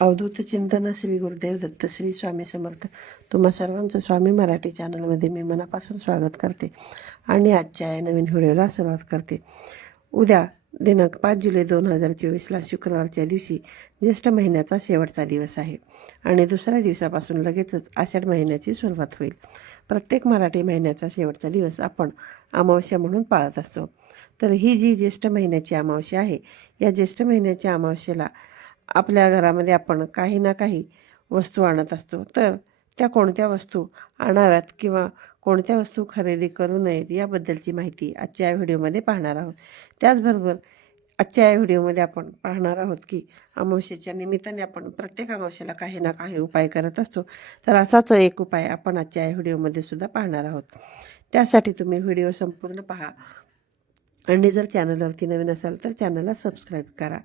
अवधूत चिंतन श्री गुरुदेव दत्त श्री स्वामी समर्थ. तुम्हा सर्वांचं स्वामी मराठी चॅनलमध्ये मी मनापासून स्वागत करते आणि आजच्या या नवीन व्हिडिओला सुरुवात करते. उद्या दिनांक पाच जुलै दोन हजार चोवीसला शुक्रवारच्या दिवशी ज्येष्ठ महिन्याचा शेवटचा दिवस आहे आणि दुसऱ्या दिवसापासून लगेचच आषाढ महिन्याची सुरुवात होईल. प्रत्येक मराठी महिन्याचा शेवटचा दिवस आपण अमावस्या म्हणून पाळत असतो. तर ही जी ज्येष्ठ महिन्याची अमावस्या आहे या ज्येष्ठ महिन्याच्या अमावस्येला आपल्या घरामध्ये आपण काही ना काही वस्तू आणत असतो. तर त्या कोणत्या वस्तू आणाव्यात किंवा कोणत्या वस्तू खरेदी करू नयेत याबद्दलची माहिती आजच्या या व्हिडिओमध्ये पाहणार आहोत. त्याचबरोबर आजच्या या व्हिडिओमध्ये आपण पाहणार आहोत की अमावस्येच्या निमित्ताने आपण प्रत्येक अमावस्येला काही ना काही उपाय करत असतो. तर असाच एक उपाय आपण आजच्या या व्हिडिओमध्ये सुद्धा पाहणार आहोत. त्यासाठी तुम्ही व्हिडिओ संपूर्ण पहा. आणि जर चॅनलवरती नवीन असाल तर चॅनलला सबस्क्राईब करा.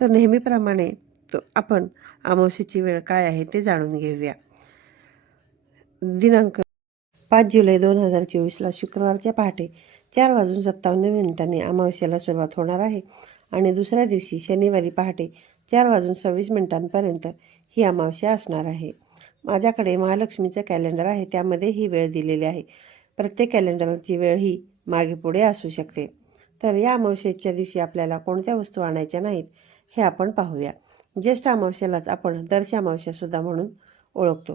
तर नेहमीप्रमाणे तो आपण अमावस्येची वेळ काय आहे ते जाणून घेऊया. दिनांक पाच जुलै दोन हजार चोवीसला शुक्रवारच्या पहाटे चार वाजून सत्तावन्न मिनिटांनी अमावस्येला सुरुवात होणार आहे आणि दुसऱ्या दिवशी शनिवारी पहाटे चार वाजून सव्वीस मिनिटांपर्यंत ही अमावस्या असणार आहे. माझ्याकडे महालक्ष्मीचं कॅलेंडर आहे त्यामध्ये ही वेळ दिलेली आहे. प्रत्येक कॅलेंडरची वेळ ही मागे पुढे असू शकते. तर या अमावस्येच्या दिवशी आपल्याला कोणत्या वस्तू आणायच्या नाहीत? हे आपण पाहूया. ज्येष्ठ अमावस्येलाच आपण दर्श अमावस्यासुद्धा म्हणून ओळखतो.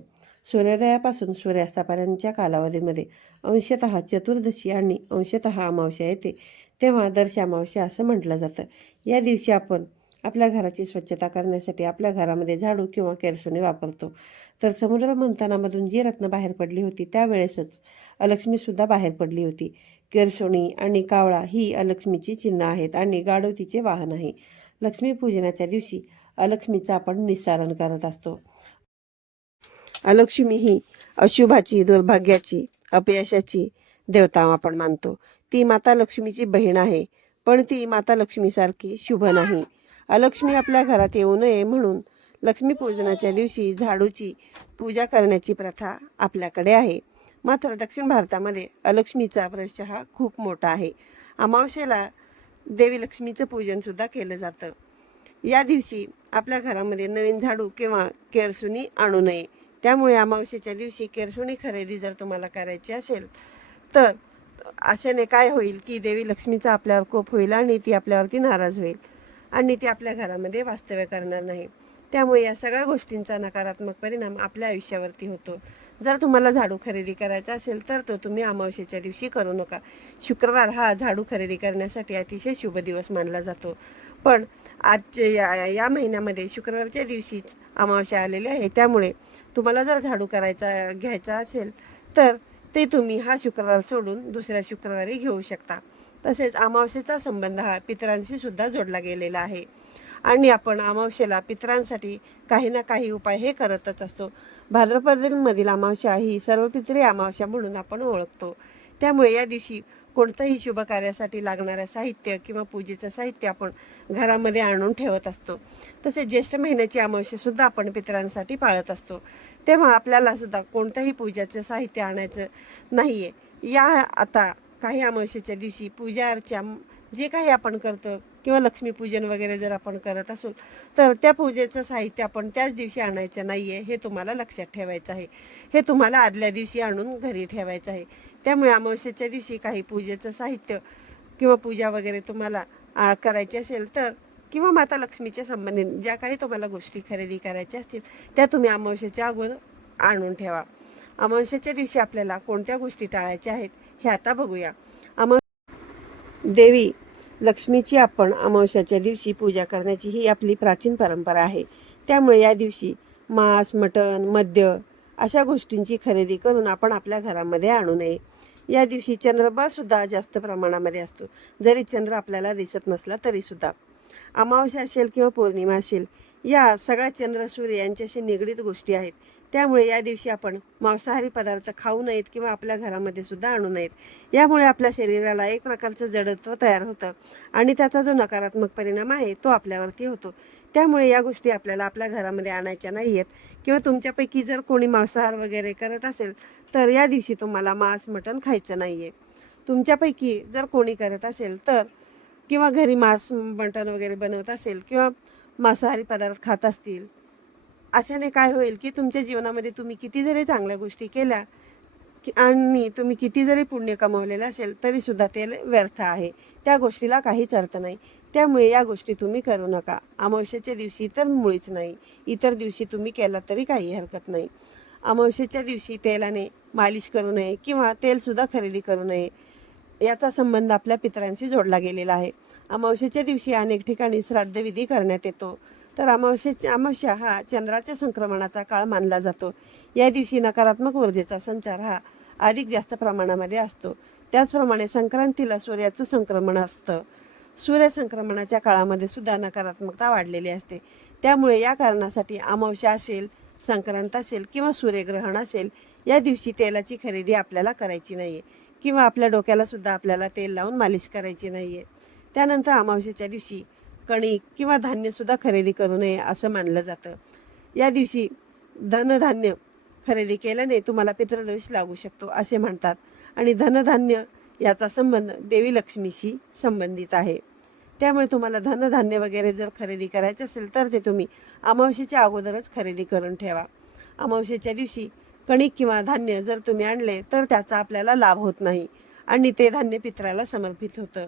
सूर्योदयापासून सूर्यास्तापर्यंतच्या कालावधीमध्ये अंशतः चतुर्दशी आणि अंशतः अमावस्या येते तेव्हा दर्श अमावस्या असं म्हटलं जातं. या दिवशी आपण आपल्या घराची स्वच्छता करण्यासाठी आपल्या घरामध्ये झाडू किंवा केरसुणी वापरतो. तर समुद्र मंथनामधून जी रत्न बाहेर पडली होती त्यावेळेसच अलक्ष्मीसुद्धा बाहेर पडली होती. केरसोणी आणि कावळा ही अलक्ष्मीची चिन्ह आहेत आणि गाढवतीचे वाहन आहे. लक्ष्मीपूजनाच्या दिवशी अलक्ष्मीचं आपण निस्सारण करत असतो. अलक्ष्मी ही अशुभाची दुर्भाग्याची अपयशाची देवता आपण मानतो. ती माता लक्ष्मीची बहीण आहे पण ती माता लक्ष्मीसारखी शुभ नाही. अलक्ष्मी आपल्या घरात येऊ नये म्हणून लक्ष्मीपूजनाच्या दिवशी झाडूची पूजा करण्याची प्रथा आपल्याकडे आहे. मात्र दक्षिण भारतामध्ये अलक्ष्मीचा प्रशः खूप मोठा आहे. अमावस्येला देवी लक्ष्मीचं पूजनसुद्धा केलं जातं. या दिवशी आपल्या घरामध्ये नवीन झाडू किंवा केरसुनी आणू नये. त्यामुळे अमावस्येच्या दिवशी केरसुणी खरेदी जर तुम्हाला करायची असेल तर अशाने काय होईल की देवी लक्ष्मीचा आपल्यावर कोप होईल आणि ती आपल्यावरती नाराज होईल आणि ती आपल्या घरामध्ये वास्तव्य करणार नाही. त्यामुळे या सगळ्या गोष्टींचा नकारात्मक परिणाम आपल्या आयुष्यावरती होतो. जर तुम्हाला झाडू खरेदी करायचा असेल तर तो तुम्ही अमावस्येच्या दिवशी करू नका. शुक्रवार हा झाडू खरेदी करण्यासाठी अतिशय शुभ दिवस मानला जातो. पण आजच्या या या महिन्यामध्ये शुक्रवारच्या दिवशीच अमावस्या आलेली आहे. त्यामुळे तुम्हाला जर झाडू करायचा घ्यायचा असेल तर ते तुम्ही हा शुक्रवार सोडून दुसऱ्या शुक्रवारी घेऊ शकता. तसेच अमावस्येचा संबंध हा पितरांशी सुद्धा जोडला गेलेला आहे. आणि आपण अमावस्येला पितरांसाठी काही ना काही उपाय हे करतच असतो. भाद्रपदमधील अमावस्या ही सर्व पितरी अमावस्या म्हणून आपण ओळखतो. त्यामुळे या दिवशी कोणतंही शुभ कार्यासाठी लागणारं साहित्य किंवा पूजेचं साहित्य आपण घरामध्ये आणून ठेवत असतो. तसेच ज्येष्ठ महिन्याची अमावस्यासुद्धा आपण पितरांसाठी पाळत असतो. तेव्हा आपल्याला सुद्धा कोणतंही पूजाचं साहित्य आणायचं नाही आहे या आता काही अमावस्येच्या दिवशी पूजा अर्चा जे काही आपण करतो किंवा लक्ष्मीपूजन वगैरे जर आपण करत असू तर त्या पूजेचं साहित्य आपण त्याच दिवशी आणायचं नाही आहे हे तुम्हाला लक्षात ठेवायचं आहे. हे तुम्हाला आदल्या दिवशी आणून घरी ठेवायचं आहे. त्यामुळे अमावस्येच्या दिवशी काही पूजेचं साहित्य किंवा पूजा वगैरे तुम्हाला आ, करायची असेल तर किंवा माता लक्ष्मीच्या संबंधित ज्या काही तुम्हाला गोष्टी खरेदी करायच्या असतील त्या तुम्ही अमावस्येच्या अगोदर आणून ठेवा. अमावस्याच्या दिवशी आपल्याला कोणत्या गोष्टी टाळायच्या आहेत हे आता बघूया. अमाव देवी लक्ष्मीची आपण अमावस्याच्या दिवशी पूजा करण्याची ही आपली प्राचीन परंपरा आहे. त्यामुळे या दिवशी मांस मटण मद्य अशा गोष्टींची खरेदी करून आपण आपल्या घरामध्ये आणू नये. या दिवशी चंद्रबळसुद्धा जास्त प्रमाणामध्ये असतो. जरी चंद्र आपल्याला दिसत नसला तरीसुद्धा अमावस्या असेल किंवा पौर्णिमा असेल या सगळ्या चंद्र सूर्य यांच्याशी निगडीत गोष्टी आहेत. त्यामुळे या दिवशी आपण मांसाहारी पदार्थ खाऊ नयेत किंवा आपल्या घरामध्ये सुद्धा आणू नयेत. यामुळे आपल्या शरीराला एक प्रकारचं जडत्व तयार होतं आणि त्याचा जो नकारात्मक परिणाम आहे तो आपल्यावरती होतो. त्यामुळे या गोष्टी आपल्याला आपल्या घरामध्ये आणायच्या नाही आहेत किंवा तुमच्यापैकी जर कोणी मांसाहार वगैरे करत असेल तर या दिवशी तुम्हाला मांस मटण खायचं नाही आहे तुमच्यापैकी जर कोणी करत असेल तर किंवा घरी मांस मटण वगैरे बनवत असेल किंवा मांसाहारी पदार्थ खात असतील अशाने काय होईल की तुमच्या जीवनामध्ये तुम्ही किती जरी चांगल्या गोष्टी केल्या की आणि तुम्ही किती जरी पुण्य कमावलेलं असेल तरीसुद्धा ते व्यर्थ आहे. त्या गोष्टीला काहीच अर्थ नाही. त्यामुळे या गोष्टी तुम्ही करू नका. अमावस्येच्या दिवशी तर मुळीच नाही. इतर दिवशी तुम्ही केला तरी काही हरकत नाही. अमावस्येच्या दिवशी तेलाने मालिश करू नये किंवा तेलसुद्धा खरेदी करू नये. याचा संबंध आपल्या पितरांशी जोडला गेलेला आहे. अमावस्येच्या दिवशी अनेक ठिकाणी श्राद्धविधी करण्यात येतो. तर अमावस्येच्या अमावस्या हा चंद्राच्या संक्रमणाचा काळ मानला जातो. या दिवशी नकारात्मक ऊर्जेचा संचार हा अधिक जास्त प्रमाणामध्ये असतो. त्याचप्रमाणे संक्रांतीला सूर्याचं संक्रमण असतं. सूर्य संक्रमणाच्या काळामध्ये सुद्धा नकारात्मकता वाढलेली असते. त्यामुळे या कारणासाठी अमावस्या असेल संक्रांत असेल किंवा सूर्यग्रहण असेल या दिवशी तेलाची खरेदी आपल्याला करायची नाही आहे किंवा आपल्या डोक्याला सुद्धा आपल्याला तेल लावून मालिश करायची नाही आहे त्यानंतर अमावस्येच्या दिवशी कणिक किंवा धान्यसुद्धा खरेदी करू नये असं मानलं जातं. या दिवशी धनधान्य खरेदी केल्याने तुम्हाला पितृदोष लागू शकतो असे म्हणतात आणि धनधान्य याचा संबंध देवी लक्ष्मीशी संबंधित आहे. त्यामुळे तुम्हाला धनधान्य वगैरे जर खरेदी करायचे असेल तर ते तुम्ही अमावस्येच्या अगोदरच खरेदी करून ठेवा. अमावस्येच्या दिवशी कणिक किंवा धान्य जर तुम्ही आणले तर त्याचा आपल्याला लाभ होत नाही आणि ते धान्य पित्राला समर्पित होतं.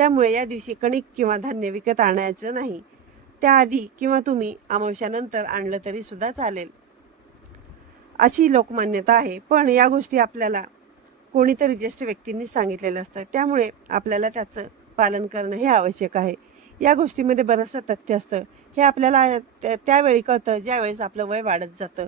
त्यामुळे या दिवशी कणिक किंवा धान्य विकत आणायचं नाही. त्याआधी किंवा तुम्ही अमावश्यानंतर आणलं तरी सुद्धा चालेल. अशी लोकमान्यता आहे. पण या गोष्टी आपल्याला कोणीतरी ज्येष्ठ व्यक्तींनी सांगितलेलं असतं. त्यामुळे आपल्याला त्याचं पालन करणं हे आवश्यक आहे. या गोष्टीमध्ये बरंचसं तथ्य असतं. हे आपल्याला त्यावेळी कळतं ज्यावेळेस आपलं वय वाढत जातं.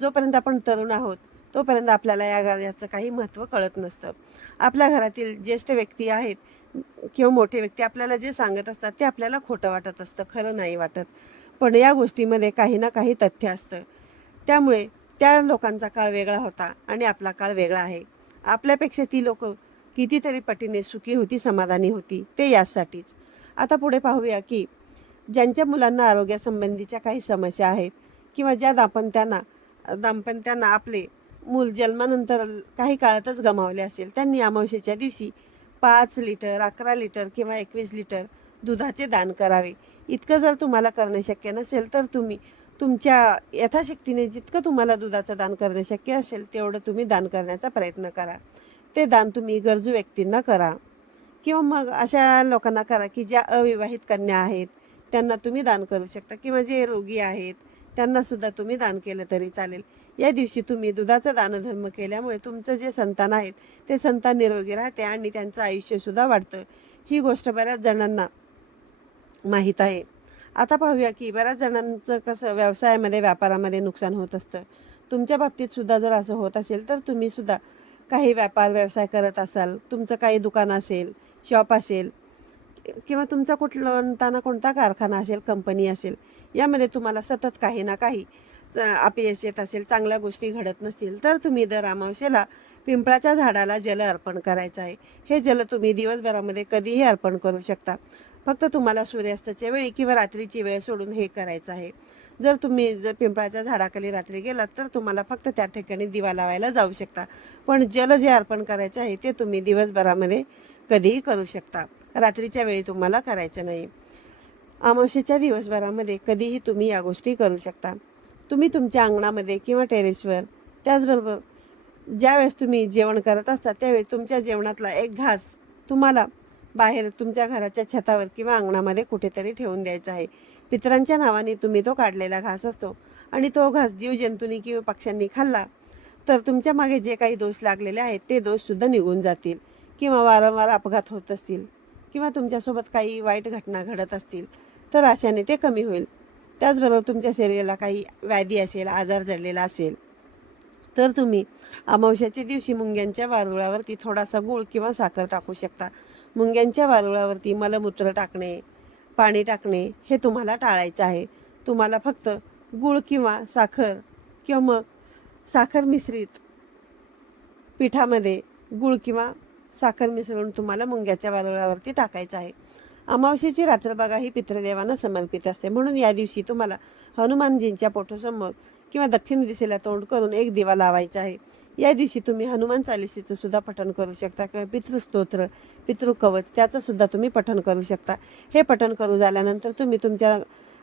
जोपर्यंत आपण तरुण आहोत तोपर्यंत आपल्याला या याचं काही महत्त्व कळत नसतं. आपल्या घरातील ज्येष्ठ व्यक्ती आहेत किंवा मोठे व्यक्ती आपल्याला जे सांगत असतात ते आपल्याला खोटं वाटत असतं खरं नाही वाटत. पण या गोष्टीमध्ये काही ना काही तथ्य असतं. त्यामुळे त्या लोकांचा काळ वेगळा होता आणि आपला काळ वेगळा आहे. आपल्यापेक्षा ती लोक कितीतरी पटीने सुखी होती समाधानी होती ते यासाठीच. आता पुढे पाहूया की ज्यांच्या मुलांना आरोग्यासंबंधीच्या काही समस्या आहेत किंवा ज्या दाम्पत्यांना दाम्पत्यांना आपले मूल जन्मानंतर काही काळातच गमावले असेल त्यांनी अमावस्येच्या दिवशी पाच लिटर अकरा लिटर किंवा एकवीस लिटर दुधाचे दान करावे. इतकं जर तुम्हाला करणं शक्य नसेल तर तुम्ही तुमच्या यथाशक्तीने जितकं तुम्हाला दुधाचं दान करणं शक्य असेल तेवढं तुम्ही दान करण्याचा प्रयत्न करा. ते दान तुम्ही गरजू व्यक्तींना करा. किंवा मग अशा लोकांना करा की ज्या अविवाहित कन्या आहेत त्यांना तुम्ही दान करू शकता किंवा जे रोगी आहेत त्यांनासुद्धा तुम्ही दान केलं तरी चालेल. या दिवशी तुम्ही दुधाचा दानधर्म केल्यामुळे तुमचं जे संतान आहेत ते संतान निरोगी राहते आणि त्यांचं आयुष्यसुद्धा वाढतं. ही गोष्ट बऱ्याच जणांना माहीत आहे. आता पाहूया की बऱ्याच जणांचं कसं व्यवसायामध्ये व्यापारामध्ये नुकसान होत असतं. तुमच्या बाबतीत सुद्धा जर असं होत असेल तर तुम्ही सुद्धा काही व्यापार व्यवसाय करत असाल तुमचं काही दुकान असेल शॉप असेल किंवा तुमचा कुठला ना कोणता कारखाना असेल कंपनी असेल यामध्ये तुम्हाला सतत काही ना काही अपयश येत असेल चांगल्या गोष्टी घडत नसतील तर तुम्ही दर अमावस्येला पिंपळाच्या झाडाला जल अर्पण करायचं आहे. हे जल तुम्ही दिवसभरामध्ये कधीही अर्पण करू शकता. फक्त तुम्हाला सूर्यास्ताच्या वेळी किंवा रात्रीची वेळ सोडून हे करायचं आहे. जर तुम्ही जर पिंपळाच्या झाडाखाली रात्री गेलात तर तुम्हाला फक्त त्या ठिकाणी दिवा लावायला जाऊ शकता. पण जल जे अर्पण करायचं आहे ते तुम्ही दिवसभरामध्ये कधीही करू शकता. रात्रीच्या वेळी तुम्हाला करायचं नाही. अमावस्येच्या दिवसभरामध्ये कधीही तुम्ही या गोष्टी करू शकता. तुम्ही तुमच्या अंगणामध्ये किंवा टेरेसवर त्याचबरोबर ज्यावेळेस तुम्ही जेवण करत असता त्यावेळी तुमच्या जेवणातला एक घास तुम्हाला बाहेर तुमच्या घराच्या छतावर किंवा अंगणामध्ये कुठेतरी ठेवून द्यायचा आहे. पितरांच्या नावाने तुम्ही तो काढलेला घास असतो आणि तो घास जीवजंतूंनी किंवा पक्ष्यांनी खाल्ला तर तुमच्या मागे जे काही दोष लागलेले आहेत ते दोषसुद्धा निघून जातील किंवा वारंवार अपघात होत असतील किंवा तुमच्यासोबत काही वाईट घटना घडत असतील तर अशाने ते कमी होईल. त्याचबरोबर तुमच्या शरीराला काही व्याधी असेल आजार जडलेला असेल तर तुम्ही अमावश्याच्या दिवशी मुंग्यांच्या वारुळावरती थोडासा गूळ किंवा साखर टाकू शकता. मुंग्यांच्या वारुळावरती मलमूत्र टाकणे पाणी टाकणे हे तुम्हाला टाळायचं आहे. तुम्हाला फक्त गूळ किंवा साखर किंवा मग साखर मिश्रित पिठामध्ये गूळ किंवा साखर मिसळून तुम्हाला मुंग्याच्या वारुळावरती टाकायचं आहे. अमावशेची रात्र बघा ही पितृदेवांना समर्पित असते. म्हणून या दिवशी तुम्हाला हनुमानजींच्या फोटोसमोर किंवा दक्षिण दिशेला तोंड करून एक दिवा लावायचा आहे. या दिवशी तुम्ही हनुमान चालिसेचं सुद्धा पठण करू शकता किंवा पितृस्तोत्र पितृकवच त्याचं सुद्धा तुम्ही पठण करू शकता. हे पठण करू झाल्यानंतर तुम्ही तुमच्या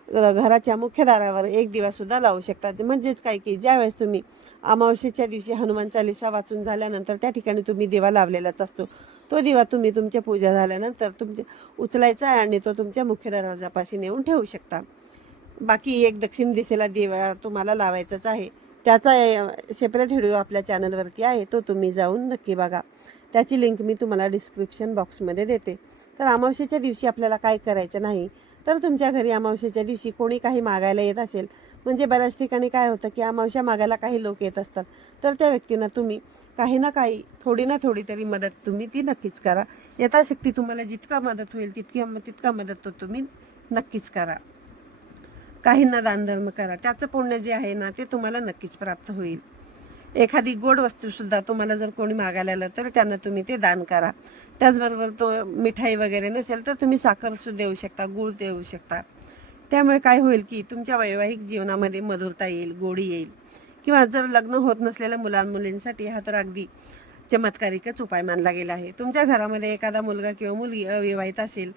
घराच्या मुख्य दारावर एक दिवासुद्धा लावू शकता. म्हणजेच काय की ज्यावेळेस तुम्ही अमावस्येच्या दिवशी हनुमान चालिसा वाचून झाल्यानंतर त्या ठिकाणी तुम्ही दिवा लावलेलाच असतो. तो दिवा तुम्ही तुमच्या पूजा झाल्यानंतर तुमचे उचलायचा आहे आणि तो तुमच्या मुख्य दरवाजापाशी नेऊन ठेवू शकता. बाकी एक दक्षिण दिशेला दिवा तुम्हाला लावायचाच आहे. त्याचा सेपरेट व्हिडिओ आपल्या चॅनलवरती आहे. तो तुम्ही जाऊन नक्की बघा. त्याची लिंक मी तुम्हाला डिस्क्रिप्शन बॉक्समध्ये देते. तर अमावस्येच्या दिवशी आपल्याला काय करायचं नाही? तर तुमच्या घरी अमावस्येच्या दिवशी कोणी काही मागायला येत असेल. म्हणजे बऱ्याच ठिकाणी काय होतं की अमावस्या मागायला काही लोक येत असतात. तर त्या व्यक्तींना तुम्ही काही ना काही थोडी ना थोडी तरी मदत तुम्ही ती नक्कीच करा. यथाशक्ती तुम्हाला जितका मदत होईल तितकी तितका मदत तो तुम्ही नक्कीच करा. काहींना दानधर्म करा. त्याचं पुण्य जे आहे ना ते तुम्हाला नक्कीच प्राप्त होईल. एखादी गोड वस्तूसुद्धा तुम्हाला जर कोणी मागायला आलं तर त्यांना तुम्ही ते दान करा. त्याचबरोबर तो मिठाई वगैरे नसेल तर तुम्ही साखरसुद्धा देऊ शकता गूळ देऊ शकता. त्यामुळे काय होईल की तुमच्या वैवाहिक जीवनामध्ये मधुरता येईल गोडी येईल. किंवा जर लग्न होत नसलेल्या मुलांमुलींसाठी हा तर अगदी चमत्कारिकच उपाय मानला गेला आहे. तुमच्या घरामध्ये एखादा मुलगा किंवा मुलगी अविवाहित असेल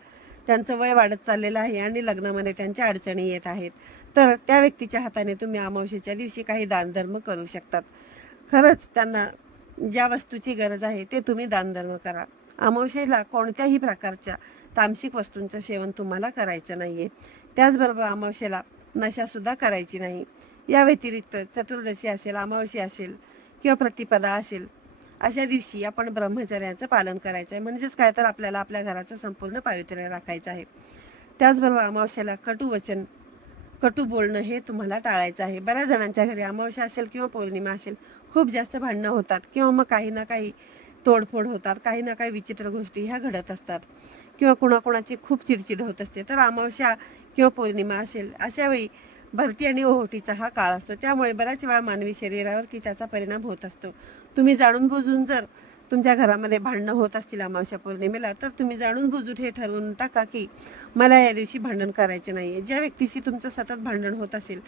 त्यांचं वय वाढत चाललेलं आहे आणि लग्नामध्ये त्यांच्या अडचणी येत आहेत तर त्या व्यक्तीच्या हाताने तुम्ही अमावशेच्या दिवशी काही दानधर्म करू शकतात. खरंच त्यांना ज्या वस्तूची गरज आहे ते तुम्ही दानधर्म करा. अमावशेला कोणत्याही प्रकारच्या तामसिक वस्तूंचं सेवन तुम्हाला करायचं नाही आहे त्याचबरोबर अमावशेला नशासुद्धा करायची नाही. या व्यतिरिक्त चतुर्दशी असेल अमावशी असेल किंवा प्रतिपदा असेल अशा दिवशी आपण ब्रह्मचर्याचं पालन करायचं आहे. म्हणजेच काय तर आपल्याला आपल्या घराचं संपूर्ण पावित्र्य राखायचं आहे. त्याचबरोबर अमावस्याला कटू वचन कटू बोलणं हे तुम्हाला टाळायचं आहे. बऱ्याच जणांच्या घरी अमावस्या असेल किंवा पौर्णिमा असेल खूप जास्त भांडणं होतात किंवा मग काही ना काही तोडफोड होतात काही ना काही विचित्र गोष्टी ह्या घडत असतात किंवा कुणाकुणाची खूप चिडचिड होत असते. तर अमावस्या किंवा पौर्णिमा असेल अशा वेळी भरती आणि ओहोटीचा हा काळ असतो. त्यामुळे बऱ्याच वेळा मानवी शरीरावरती त्याचा परिणाम होत असतो. तुम्ही जाणून बुजून जर तुमच्या घरामध्ये भांडणं होत असतील अमावस्या पौर्णिमेला तर तुम्ही जाणून बुजून हे ठरवून टाका की मला या दिवशी भांडण करायचे नाही आहे ज्या व्यक्तीशी तुमचं सतत भांडण होत असेल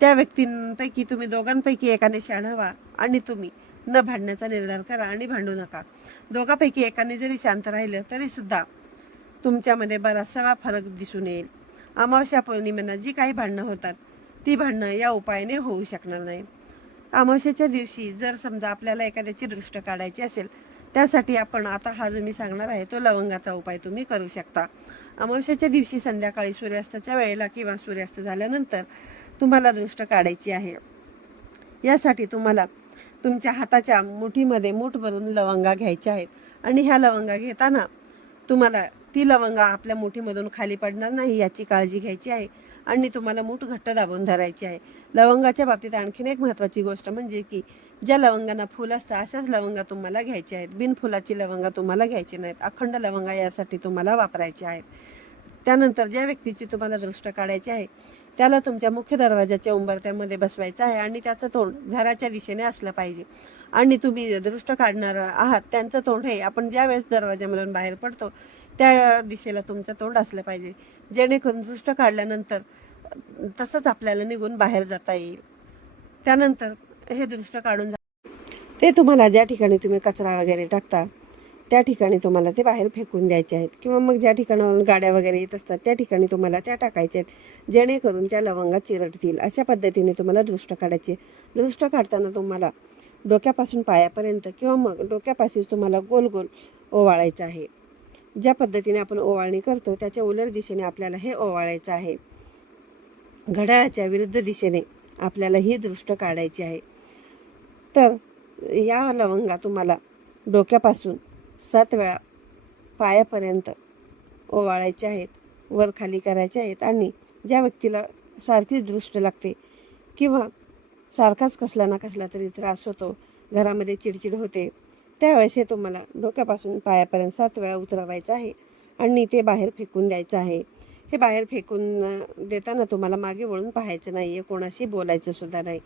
त्या व्यक्तींपैकी तुम्ही दोघांपैकी एकाने शाण व्हा आणि तुम्ही न भांडण्याचा निर्धार करा आणि भांडू नका. दोघांपैकी एकाने जरी शांत राहिलं तरीसुद्धा तुमच्यामध्ये बराचसा फरक दिसून येईल. अमावस्या पौर्णिमेला जी काही भांडणं होतात ती भांडणं या उपायाने होऊ शकणार नाही अमावस्याच्या दिवशी जर समजा आपल्याला एखाद्याची दृष्ट काढायची असेल त्यासाठी आपण आता हा जो मी सांगणार आहे तो लवंगाचा उपाय तुम्ही करू शकता. अमावस्याच्या दिवशी संध्याकाळी सूर्यास्ताच्या वेळेला किंवा सूर्यास्त झाल्यानंतर तुम्हाला दृष्ट काढायची आहे. यासाठी तुम्हाला तुमच्या हाताच्या मुठीमध्ये मूठ भरून लवंगा घ्यायच्या आहेत. आणि ह्या लवंगा घेताना तुम्हाला ती लवंगा आपल्या मुठीमधून खाली पडणार नाही याची काळजी घ्यायची आहे. आणि तुम्हाला मूठ घट्ट दाबून धरायची आहे. लवंगाच्या बाबतीत आणखीन एक महत्त्वाची गोष्ट म्हणजे की ज्या लवंगांना फुल असतं अशाच लवंगा तुम्हाला घ्यायच्या आहेत. बिनफुलाची लवंगा तुम्हाला घ्यायची नाहीत. अखंड लवंगा यासाठी तुम्हाला वापरायच्या आहेत. त्यानंतर ज्या व्यक्तीची तुम्हाला दृष्ट काढायची आहे त्याला तुमच्या मुख्य दरवाजाच्या उंबरट्यामध्ये बसवायचं आहे आणि त्याचं तोंड घराच्या दिशेने असलं पाहिजे. आणि तुम्ही दृष्ट काढणार आहात त्यांचं तोंड हे आपण ज्या वेळेस दरवाजामधून बाहेर पडतो त्या दिशेला तुमचं तोंड असलं पाहिजे. जेणेकरून दृष्ट काढल्यानंतर तसंच आपल्याला निघून बाहेर जाता येईल. त्यानंतर हे दृष्ट काढून जा ते तुम्हाला ज्या ठिकाणी तुम्ही कचरा वगैरे टाकता त्या ठिकाणी तुम्हाला ते बाहेर फेकून द्यायचे आहेत. किंवा मग ज्या ठिकाणावरून गाड्या वगैरे येत असतात त्या ठिकाणी तुम्हाला त्या टाकायच्या आहेत. जेणेकरून त्या लवंगा चिरडतील. अशा पद्धतीने तुम्हाला दृष्ट काढायची. दृष्ट काढताना तुम्हाला डोक्यापासून पायापर्यंत किंवा मग डोक्यापासून तुम्हाला गोल गोल ओवाळायचं आहे. ज्या पद्धतीने आपण ओवाळणी करतो त्याच्या उलट दिशेने आपल्याला हे ओवाळायचं आहे. घड्याळाच्या विरुद्ध दिशेने आपल्याला ही दृष्ट काढायची आहे. तर या लवंगा तुम्हाला डोक्यापासून सात वेळा पायापर्यंत ओवाळायचे आहेत वर खाली करायचे आहेत आणि ज्या व्यक्तीला सारखीच दृष्ट लागते किंवा सारखाच कसला ना कसला तरी त्रास होतो घरामध्ये चिडचिड होते त्यावेळेस हे तुम्हाला डोक्यापासून पायापर्यंत सात वेळा उतरवायचं आहे आणि ते बाहेर फेकून द्यायचं आहे. हे बाहेर फेकून देताना तुम्हाला मागे वळून पाहायचं नाही आहे कोणाशी बोलायचं सुद्धा नाही.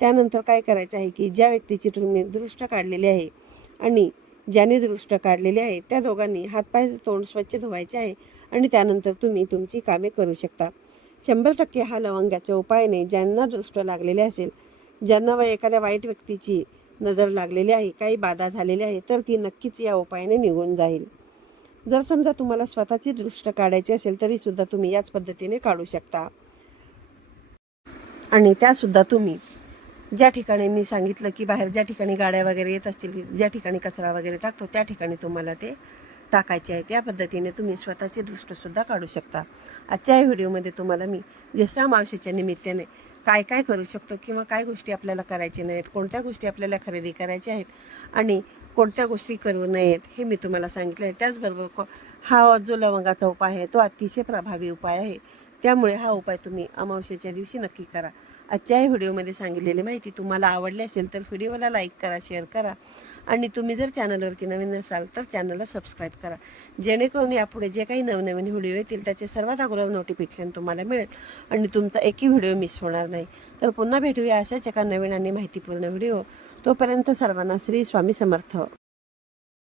त्यानंतर काय करायचं आहे की ज्या व्यक्तीची तुम्ही दृष्ट काढलेली आहे आणि ज्याने दृष्ट काढलेली आहे त्या दोघांनी हातपाय तोंड स्वच्छ धुवायचे आहे आणि त्यानंतर तुम्ही तुमची कामे करू शकता. शंभर टक्के हा लवंगाच्या उपायाने ज्यांना दृष्ट लागलेले असेल ज्यांना व एखाद्या वाईट व्यक्तीची नजर लागलेली आहे काही बाधा झालेली आहे तर ती नक्कीच या उपायाने निघून जाईल. जर समजा तुम्हाला स्वतःची दृष्ट काढायची असेल तरीसुद्धा तुम्ही याच पद्धतीने काढू शकता. आणि त्यासुद्धा तुम्ही ज्या ठिकाणी मी सांगितलं की बाहेर ज्या ठिकाणी गाड्या वगैरे येत असतील ज्या ठिकाणी कचरा वगैरे टाकतो त्या ठिकाणी तुम्हाला ते टाकायचे आहेत. या पद्धतीने तुम्ही स्वतःचे दृष्टसुद्धा काढू शकता. आजच्या या व्हिडिओमध्ये तुम्हाला मी ज्येष्ठा मावशीच्या निमित्ताने काय काय करू शकतो किंवा काय गोष्टी आपल्याला करायच्या नाहीत कोणत्या गोष्टी आपल्याला खरेदी करायच्या आहेत आणि कोणत्या गोष्टी करू नयेत हे मी तुम्हाला सांगितलं आहे त्याचबरोबर को हा जो लवंगाचा उपाय आहे तो अतिशय प्रभावी उपाय आहे. त्यामुळे हा उपाय तुम्ही अमावस्येच्या दिवशी नक्की करा. आजच्या या व्हिडिओमध्ये सांगितलेली माहिती तुम्हाला आवडली असेल तर व्हिडिओला लाईक करा शेअर करा आणि तुम्ही जर चॅनलवरती नवीन असाल तर चॅनलला सबस्क्राईब करा. जेणेकरून यापुढे जे काही नवनवीन व्हिडिओ येतील त्याचे सर्वात अगोदर नोटिफिकेशन तुम्हाला मिळेल आणि तुमचा एकही व्हिडिओ मिस होणार नाही. तर पुन्हा भेटूया अशाच एका नवीन आणि माहितीपूर्ण व्हिडिओ. तोपर्यंत सर्वांना श्री स्वामी समर्थ.